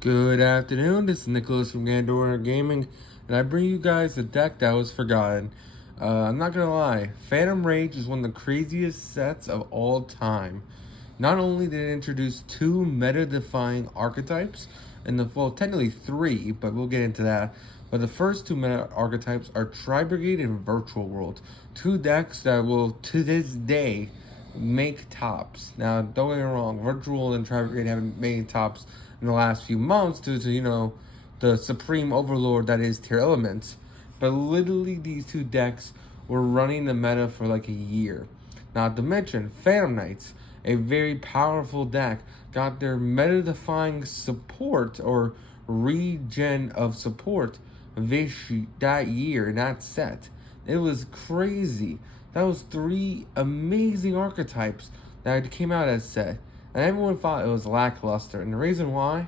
Good afternoon, this is Nicholas from Gandora Gaming, and I bring you guys a deck that was forgotten. I'm not gonna lie, Phantom Rage is one of the craziest sets of all time. Not only did it introduce two meta-defying archetypes, well, technically three, but we'll get into that. But the first two meta archetypes are Tri-Brigade and Virtual World, two decks that will, to this day, make tops. Now, don't get me wrong, Virtual and Tri-Brigade haven't made tops in the last few months due to, the supreme overlord that is Tier Elements. But literally, these two decks were running the meta for like a year. Not to mention, Phantom Knights, a very powerful deck, got their meta-defying support or regen of support that year in that set. It was crazy. That was three amazing archetypes that came out as set. And everyone thought it was lackluster. And the reason why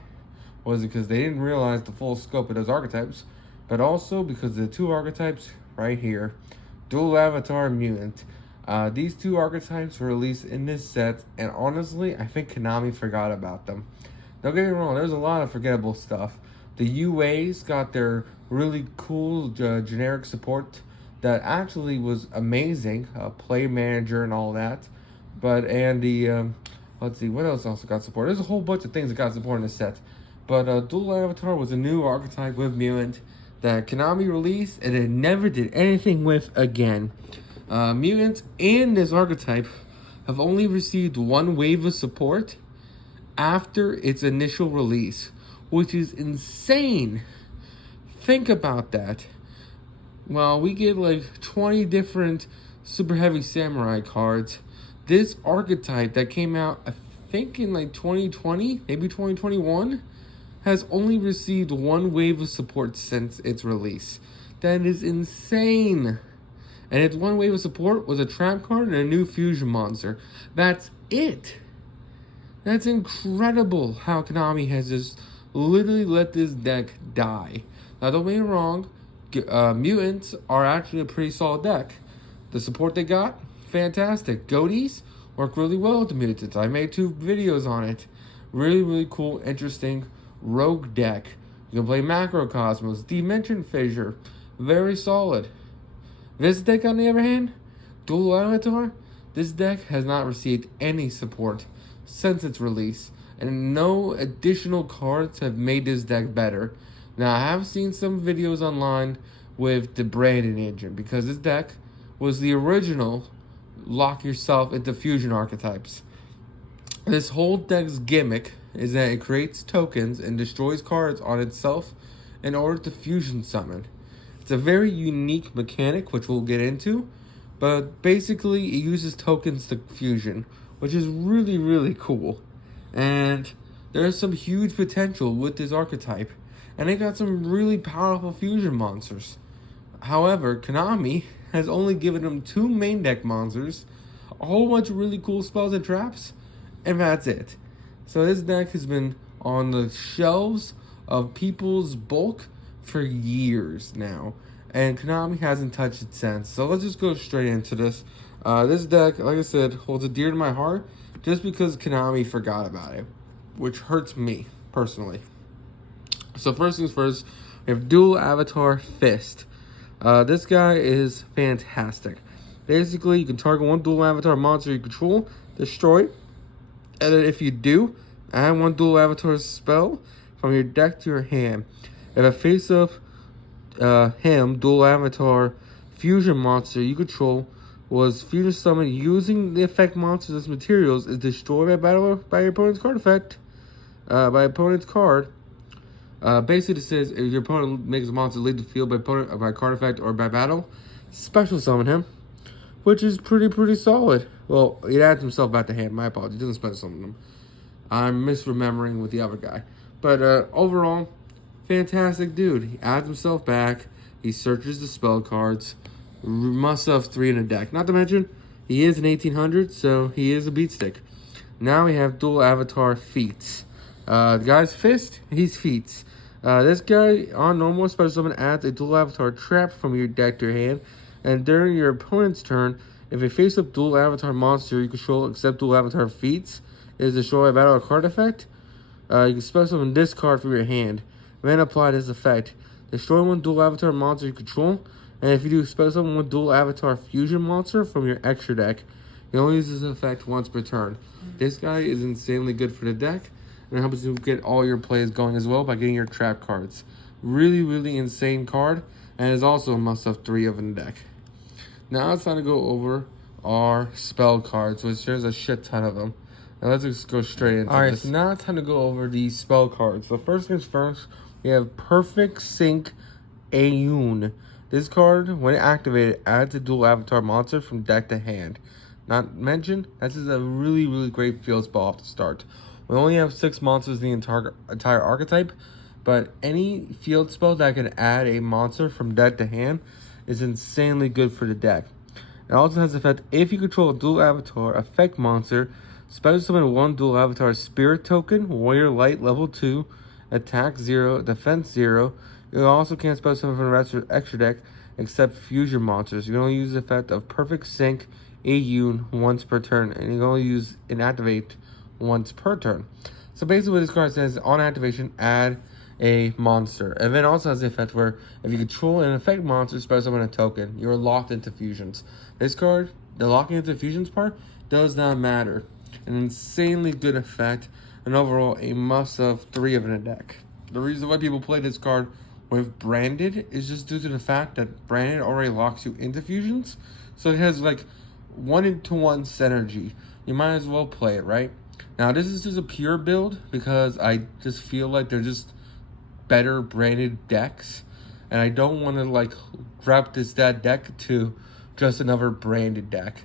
was because they didn't realize the full scope of those archetypes, but also because the two archetypes right here, Dual Avatar and Mutant. These two archetypes were released in this set, and honestly, I think Konami forgot about them. Don't get me wrong, there's a lot of forgettable stuff. The UAs got their really cool generic support that actually was amazing, play manager and all that. Let's see, what else also got support? There's a whole bunch of things that got support in this set. But Dual Avatar was a new archetype with Mutant that Konami released and it never did anything with again. Mutants and this archetype have only received one wave of support after its initial release, which is insane. Think about that. Well, we get like 20 different Super Heavy Samurai cards. This archetype that came out, I think in like 2020, maybe 2021, has only received one wave of support since its release. That is insane. And its one wave of support was a trap card and a new fusion monster. That's it. That's incredible how Konami has just literally let this deck die. Now, don't get me wrong, Mutants are actually a pretty solid deck. The support they got, fantastic. Goatees work really well with the Mutants. I made 2 videos on it. Really, really cool, interesting rogue deck. You can play Macrocosmos, Dimension Fissure, very solid. This deck, on the other hand, Dual Avatar, this deck has not received any support since its release, and no additional cards have made this deck better. Now, I have seen some videos online with the Brandon engine, because this deck was the original lock yourself into fusion archetypes. This whole deck's gimmick is that it creates tokens and destroys cards on itself in order to fusion summon. It's a very unique mechanic, which we'll get into, but basically it uses tokens to fusion, which is really, really cool. And there's some huge potential with this archetype, and they got some really powerful fusion monsters. However, Konami has only given them 2 main deck monsters, a whole bunch of really cool spells and traps, and that's it. So this deck has been on the shelves of people's bulk for years now, and Konami hasn't touched it since. So let's just go straight into this. This deck, like I said, holds it dear to my heart just because Konami forgot about it, which hurts me personally. So first things first, we have Dual Avatar Fist. This guy is fantastic. Basically, you can target one Dual Avatar monster you control, destroy it, and then if you do, add one Dual Avatar spell from your deck to your hand. If a face-up Dual Avatar fusion monster you control was fusion summoned using the effect monsters as materials, is destroyed by your opponent's card effect. Basically, it says if your opponent makes a monster leave the field by card effect or by battle, special summon him, which is pretty solid. Well, he adds himself back to hand. My apologies, doesn't special summon him. I'm misremembering with the other guy, but overall, fantastic dude. He adds himself back. He searches the spell cards. Must have 3 in a deck. Not to mention, he is an 1800, so he is a beat stick. Now we have Dual Avatar Feats. The guy's fist, he's feats. This guy on normal special summon adds a Dual Avatar trap from your deck to your hand, and during your opponent's turn, if a face-up Dual Avatar monster you control except Dual Avatar Feats is destroyed by battle or card effect, You can spell summon this card from your hand, then apply this effect. Destroy one dual avatar monster you control, and if you do spell summon one dual avatar fusion monster from your extra deck, you only use this effect once per turn. This guy is insanely good for the deck, and it helps you get all your plays going as well by getting your trap cards. Really, really insane card, and is also a must-have 3 of in the deck. Now it's time to go over our spell cards, which there's a shit ton of them. Now let's just go straight into this. So now it's time to go over these spell cards. So first things first, we have Perfect Sync Aeon. This card, when activated, adds a dual avatar monster from deck to hand. Not mentioned, this is a really, really great field spell off the start. We only have 6 monsters in the entire archetype, but any field spell that can add a monster from deck to hand is insanely good for the deck. It also has the effect, if you control a dual avatar effect monster, special summon one dual avatar spirit token, warrior light level 2, attack 0, defense 0. You also can't special summon from the rest of your extra deck except fusion monsters. You can only use the effect of Perfect Sync Aeon once per turn, and you can only use and activate once per turn. So basically what this card says, on activation, add a monster. And then also has the effect where if you control an effect monster, special summon a token, you're locked into fusions. This card, the locking into fusions part, does not matter. An insanely good effect, and overall a must-have 3 of in a deck. The reason why people play this card with Branded is just due to the fact that Branded already locks you into fusions. So it has like 1-to-1 synergy. You might as well play it, right? Now this is just a pure build because I just feel like they're just better branded decks, and I don't want to like wrap that deck to just another branded deck.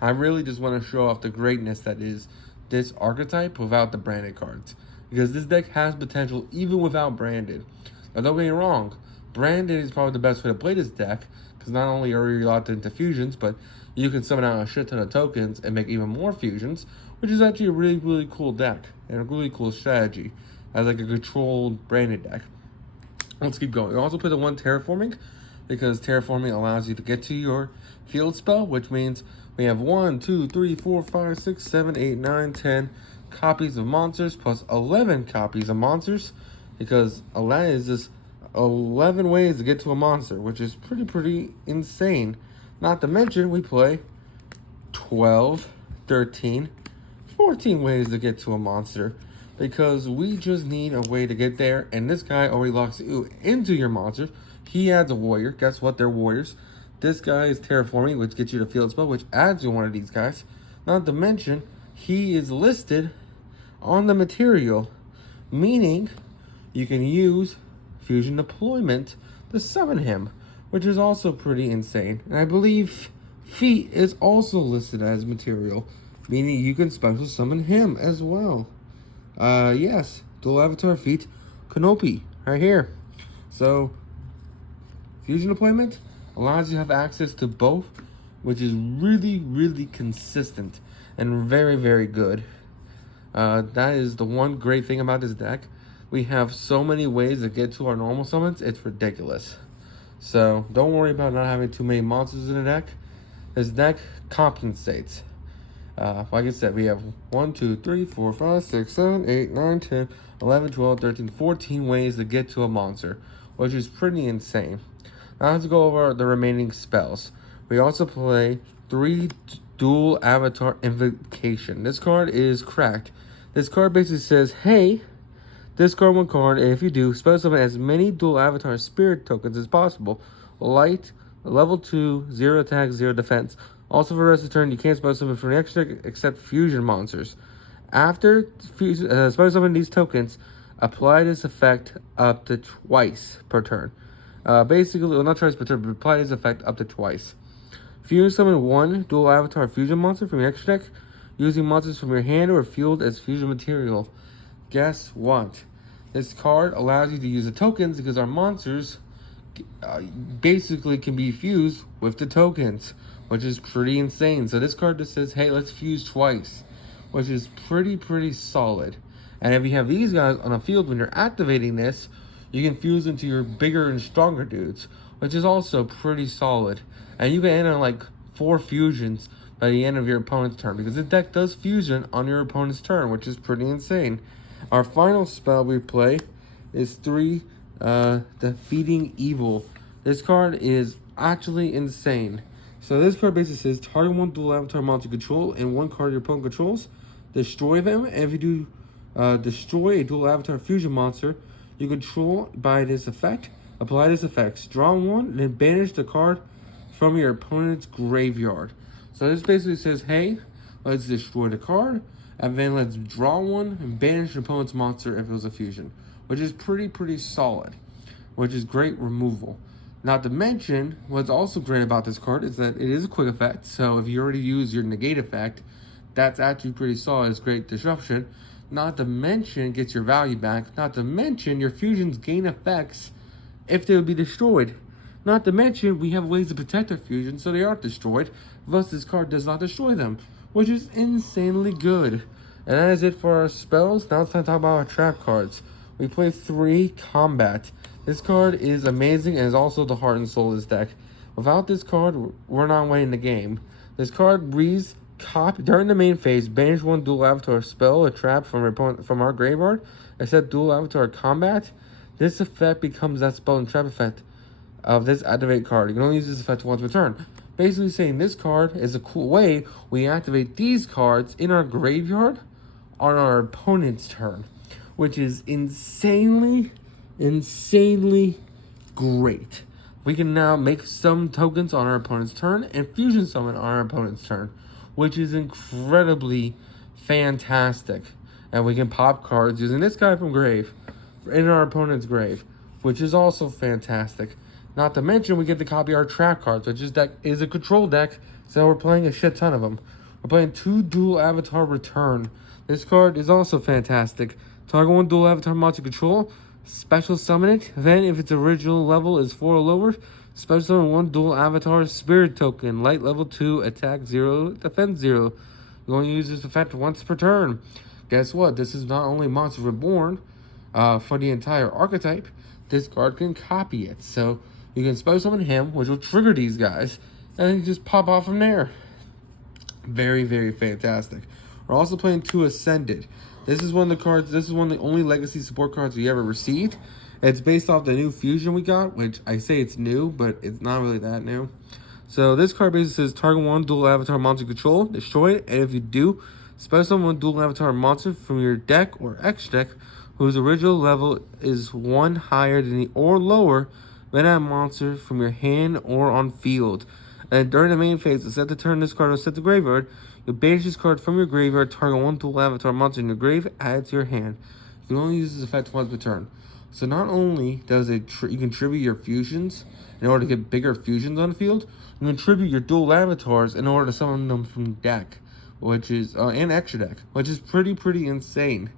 I really just want to show off the greatness that is this archetype without the branded cards, because this deck has potential even without branded. Now don't get me wrong, branded is probably the best way to play this deck, because not only are you locked into fusions, but you can summon out a shit ton of tokens and make even more fusions, which is actually a really, really cool deck and a really cool strategy as like a controlled branded deck. Let's keep going. We also play the one terraforming, because terraforming allows you to get to your field spell, which means we have 1, 2, 3, 4, 5, 6, 7, 8, 9, 10 copies of monsters plus 11 copies of monsters, because that is just 11 ways to get to a monster, which is pretty insane. Not to mention we play 12, 13, 14 ways to get to a monster, because we just need a way to get there, and this guy already locks you into your monsters. He adds a warrior. Guess what? They're warriors. This guy is terraforming, which gets you the field spell, which adds you one of these guys. Not to mention, he is listed on the material, meaning you can use fusion deployment to summon him, which is also pretty insane. And I believe feat is also listed as material, meaning you can special summon him as well. Yes, dual avatar feat Canopy right here. So fusion deployment allows you to have access to both, which is really consistent and very good. That is the one great thing about this deck. We have so many ways to get to our normal summons, it's ridiculous. So don't worry about not having too many monsters in the deck. This deck compensates. Like I said, we have 1, 2, 3, 4, 5, 6, 7, 8, 9, 10, 11, 12, 13, 14 ways to get to a monster, which is pretty insane. Now let's go over the remaining spells. We also play 3 dual avatar invocation. This card is cracked. This card basically says, hey, discard 1 card, and if you do, special summon as many dual avatar spirit tokens as possible. Light, level 2, 0 attack, 0 defense. Also for the rest of the turn, you can't special summon from the extra deck except fusion monsters. After special summon these tokens, apply this effect up to twice per turn. Basically, well, not twice per turn, but apply this effect up to twice. Fusion summon 1 dual avatar fusion monster from your extra deck, using monsters from your hand or field as fusion material. Guess what? This card allows you to use the tokens because our monsters basically can be fused with the tokens, which is pretty insane. So this card just says, hey, let's fuse twice, which is pretty solid. And if you have these guys on a field when you're activating this, you can fuse into your bigger and stronger dudes, which is also pretty solid. And you can end on like 4 fusions by the end of your opponent's turn, because this deck does fusion on your opponent's turn, which is pretty insane. Our final spell we play is 3 Defeating Evil. This card is actually insane. So this card basically says target 1 dual avatar monster control and 1 card your opponent controls. Destroy them, and if you do destroy a dual avatar fusion monster you control by this effect, apply this effect. Draw 1 and then banish the card from your opponent's graveyard. So this basically says, hey, let's destroy the card, and then let's draw 1 and banish the opponent's monster if it was a fusion, which is pretty solid, which is great removal. Not to mention, what's also great about this card is that it is a quick effect, so if you already use your negate effect, that's actually pretty solid. It's great disruption. Not to mention, it gets your value back. Not to mention, your fusions gain effects if they would be destroyed. Not to mention, we have ways to protect our fusions so they aren't destroyed, thus this card does not destroy them, which is insanely good. And that is it for our spells. Now it's time to talk about our trap cards. We play 3 Combat. This card is amazing and is also the heart and soul of this deck. Without this card, we're not winning the game. This card reads, during the main phase, banish 1 dual avatar spell or trap from our graveyard, except dual avatar combat. This effect becomes that spell and trap effect of this activate card. You can only use this effect once per turn. Basically saying this card is a cool way we activate these cards in our graveyard on our opponent's turn, which is insanely great. We can now make some tokens on our opponent's turn and fusion summon on our opponent's turn, which is incredibly fantastic. And we can pop cards using this guy from grave in our opponent's grave, which is also fantastic. Not to mention, we get to copy our trap cards, which is a control deck, so we're playing a shit ton of them. We're playing 2 dual avatar return. This card is also fantastic. Target 1 dual avatar monster control, special summon it. Then, if its original level is 4 or lower, special summon 1 dual avatar spirit token, light level 2, attack 0, defense 0. You're going to use this effect once per turn. Guess what? This is not only Monster Reborn for the entire archetype, this card can copy it. So you can special summon him, which will trigger these guys, and then just pop off from there. Very fantastic. We're also playing 2 Ascended. This is one of the cards, this is one of the only legacy support cards we ever received. It's based off the new fusion we got, which I say it's new, but it's not really that new. So this card basically says target 1 dual avatar monster control, destroy it, and if you do, special summon 1 dual avatar monster from your deck or X deck whose original level is 1 higher than the or lower than that monster from your hand or on field. And during the main phase, set the turn this card or set the graveyard, you banish this card from your graveyard, target 1 dual avatar monster in your grave, add it to your hand. You can only use this effect once per turn. So not only does it you contribute your fusions in order to get bigger fusions on the field, you contribute your dual avatars in order to summon them from the deck, which is and extra deck, which is pretty insane.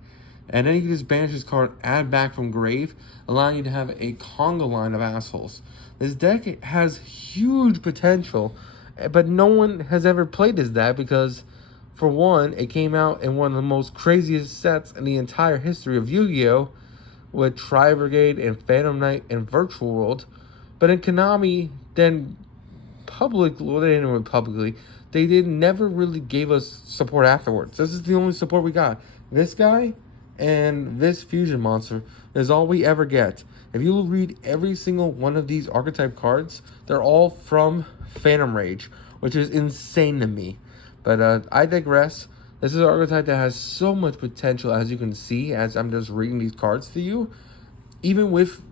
And then you can just banish this card, add back from grave, allowing you to have a conga line of assholes. This deck has huge potential, but no one has ever played this deck because, for one, it came out in one of the most craziest sets in the entire history of Yu-Gi-Oh! With Tri-Brigade and Phantom Knight and Virtual World. But in Konami, then they never really gave us support afterwards. This is the only support we got. This guy and this fusion monster is all we ever get. If you read every single one of these archetype cards, they're all from Phantom Rage, which is insane to me. But I digress. This is an archetype that has so much potential, as you can see, as I'm just reading these cards to you. Even with,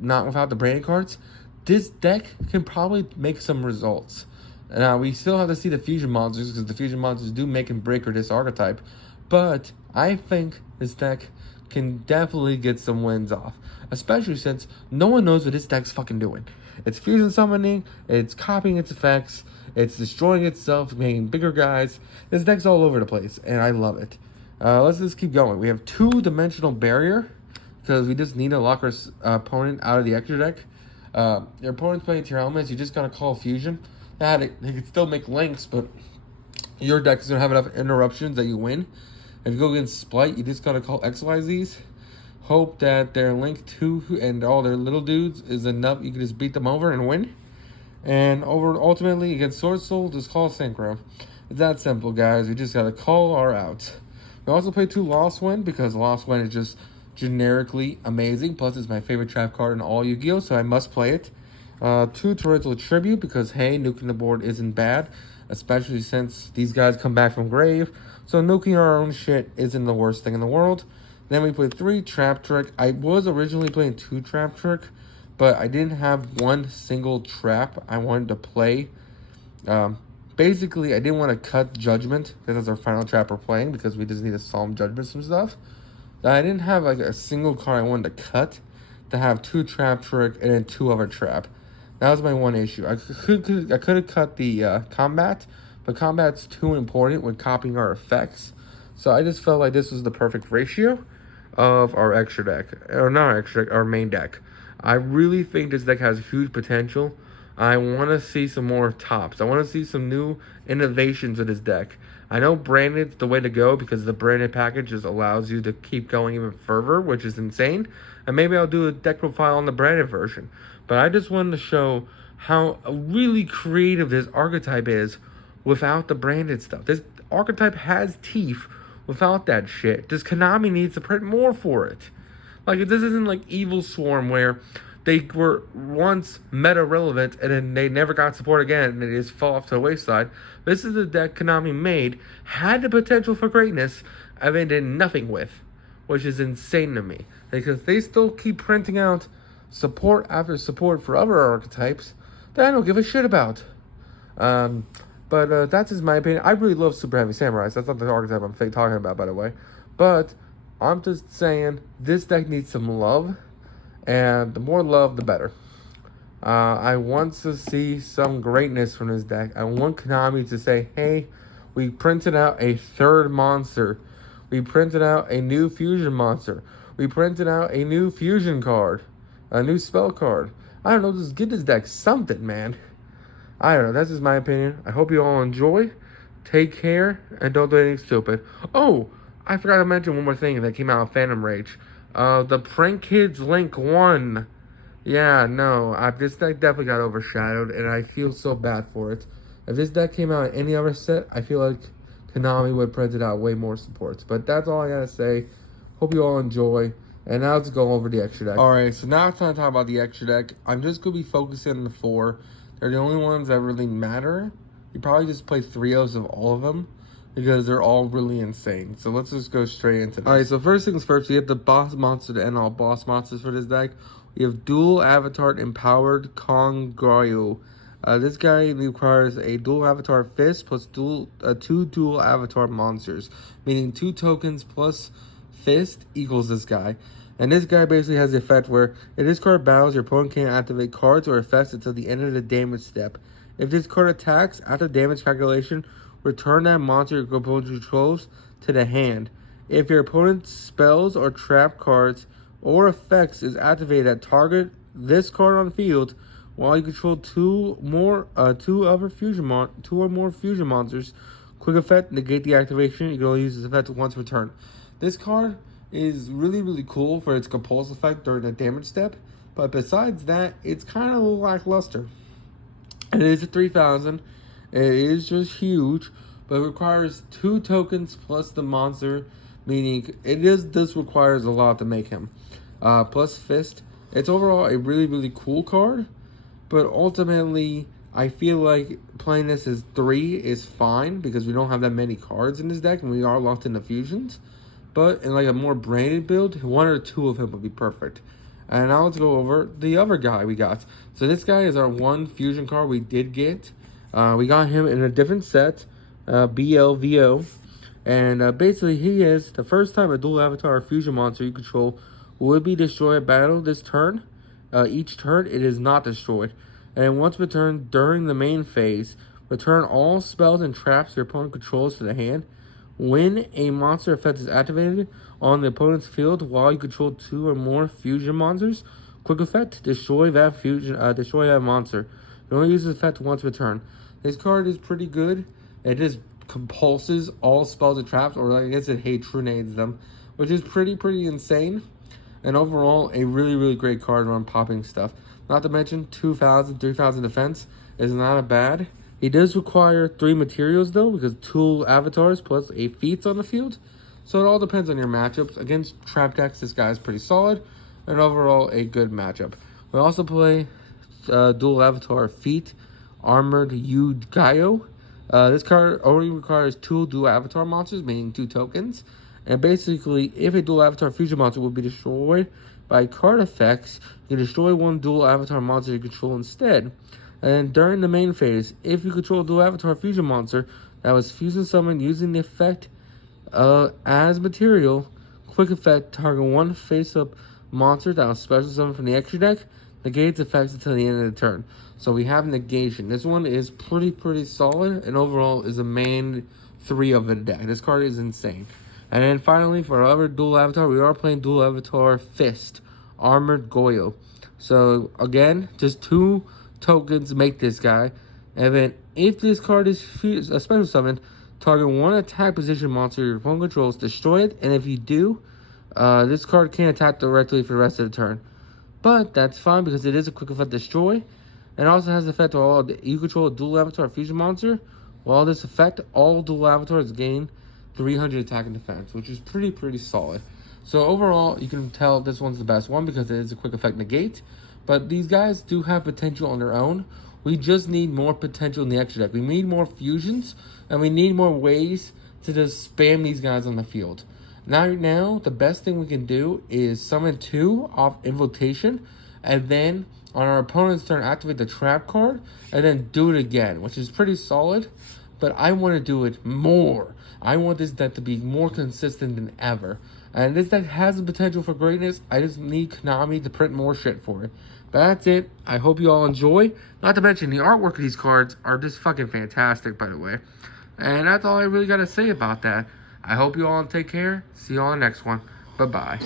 not without the branded cards, this deck can probably make some results. Now, we still have to see the fusion monsters, because the fusion monsters do make and break this archetype. But I think this deck can definitely get some wins off. Especially since no one knows what this deck's fucking doing. It's fusion summoning, it's copying its effects, it's destroying itself, making bigger guys. This deck's all over the place, and I love it. Let's just keep going. We have 2-dimensional barrier, because we just need to lock our opponent out of the extra deck. Your opponent's playing Tier Elements, you just gotta call fusion. They can still make links, but your deck is gonna have enough interruptions that you win. If you go against Splight, you just gotta call XYZs. Hope that their link 2 and all their little dudes is enough. You can just beat them over and win. And ultimately against Sword Soul, just call Synchro. It's that simple, guys. We just gotta call our out. We also play 2 Lost Wind because Lost Wind is just generically amazing. Plus, it's my favorite trap card in all Yu-Gi-Oh, so I must play it. 2 Torrential Tribute because, hey, nuking the board isn't bad, especially since these guys come back from grave. So nuking our own shit isn't the worst thing in the world. Then we played 3 Trap Trick. I was originally playing 2 Trap Trick, but I didn't have one single trap I wanted to play. Basically, I didn't want to cut Judgment, because that's our final trap we're playing, because we just need to Solemn Judgment some stuff. I didn't have like a single card I wanted to cut to have 2 Trap Trick and then 2 other trap. That was my one issue. I could have cut the combat, but combat's too important when copying our effects. So I just felt like this was the perfect ratio of our extra deck. Or not our extra deck, our main deck. I really think this deck has huge potential. I want to see some more tops. I want to see some new innovations with this deck. I know branded's the way to go because the branded package just allows you to keep going even further, which is insane. And maybe I'll do a deck profile on the branded version. But I just wanted to show how really creative this archetype is without the branded stuff. This archetype has teeth without that shit. This Konami needs to print more for it. Like, this isn't like Evil Swarm where they were once meta relevant and then they never got support again and they just fell off to the wayside. This is a deck Konami made, had the potential for greatness, and they did nothing with, which is insane to me. Because they still keep printing out support after support for other archetypes that I don't give a shit about. But that's just my opinion. I really love Super Heavy Samurais. That's not the archetype I'm talking about, by the way. But I'm just saying this deck needs some love, and the more love, the better. I want to see some greatness from this deck. I want Konami to say, hey, we printed out a 3rd monster. We printed out a new fusion monster. We printed out a new fusion card. A new spell card. I don't know, just give this deck something, man. I don't know, that's just my opinion. I hope you all enjoy. Take care, and don't do anything stupid. Oh, I forgot to mention one more thing that came out of Phantom Rage. The Prank Kids Link 1. Yeah, no, this deck definitely got overshadowed, and I feel so bad for it. If this deck came out in any other set, I feel like Konami would print it out way more supports. But that's all I gotta say. Hope you all enjoy. And now let's go over the extra deck. Alright, so now it's time to talk about the extra deck. I'm just going to be focusing on the 4. They're the only ones that really matter. You probably just play 3-0s of all of them because they're all really insane. So let's just go straight into this. Alright, so first things first, we have the boss monster to end all boss monsters for this deck. We have dual avatar empowered Kong Gryo. This guy requires a dual avatar fist plus 2 dual avatar monsters, meaning 2 tokens plus fist equals this guy. And this guy basically has the effect where if this card battles, your opponent can't activate cards or effects until the end of the damage step. If this card attacks after damage calculation, return that monster your opponent controls to the hand. If your opponent's spells or trap cards or effects is activated that target this card on the field while you control 2 or more fusion monsters, quick effect, negate the activation. You can only use this effect once per turn. This card is really cool for its compulse effect during the damage step, but besides that, it's kind of a little lackluster. It is a 3,000. It is just huge, but it requires 2 tokens plus the monster, meaning this requires a lot to make him. Plus fist. It's overall a really cool card, but ultimately I feel like playing this as 3 is fine because we don't have that many cards in this deck and we are locked into fusions. But in like a more branded build, 1 or 2 of him would be perfect. And now let's go over the other guy we got. So this guy is our 1 fusion card we did get. We got him in a different set, BLVO. And basically he is the first time a dual avatar fusion monster you control would be destroyed at battle this turn. Each turn it is not destroyed. And once per turn during the main phase, return all spells and traps your opponent controls to the hand. When a monster effect is activated on the opponent's field while you control 2 or more fusion monsters, quick effect, destroy that monster. You only use this effect once per turn. This card is pretty good. It just compulses all spells and traps, or I guess it hatronades them, which is pretty insane. And overall, a really great card on popping stuff. Not to mention 2,000, 3,000 defense is not a bad. He does require 3 materials though, because 2 avatars plus a feats on the field. So it all depends on your matchups. Against trap decks, this guy is pretty solid, and overall a good matchup. We also play dual avatar feat, armored Yu Gaio. This card only requires 2 dual avatar monsters, meaning 2 tokens. And basically, if a dual avatar fusion monster will be destroyed by card effects, you can destroy 1 dual avatar monster you control instead. And during the main phase, if you control a dual avatar fusion monster that was fusion summoned using the effect as material, quick effect, target 1 face-up monster that was special summoned from the extra deck, negates effects until the end of the turn. So we have negation. This one is pretty solid, and overall is a main 3 of the deck. This card is insane. And then finally, for our other dual avatar, we are playing dual avatar Fist, armored Goyo. So again, just 2 tokens make this guy. And then if this card is a special summon, target 1 attack position monster your opponent controls, destroy it, and if you do, this card can't attack directly for the rest of the turn. But that's fine because it is a quick effect destroy, and also has the effect of all you control a dual avatar fusion monster. While this effect, all dual avatars gain 300 attack and defense, which is pretty solid. So overall, you can tell this one's the best one because it is a quick effect negate. But these guys do have potential on their own. We just need more potential in the extra deck. We need more fusions, and we need more ways to just spam these guys on the field. Now, the best thing we can do is summon 2 off Invocation, and then on our opponent's turn, activate the trap card, and then do it again, which is pretty solid. But I want to do it more. I want this deck to be more consistent than ever. And this deck has the potential for greatness. I just need Konami to print more shit for it. But that's it. I hope you all enjoy. Not to mention, the artwork of these cards are just fucking fantastic, by the way. And that's all I really got to say about that. I hope you all take care. See you all on the next one. Bye-bye.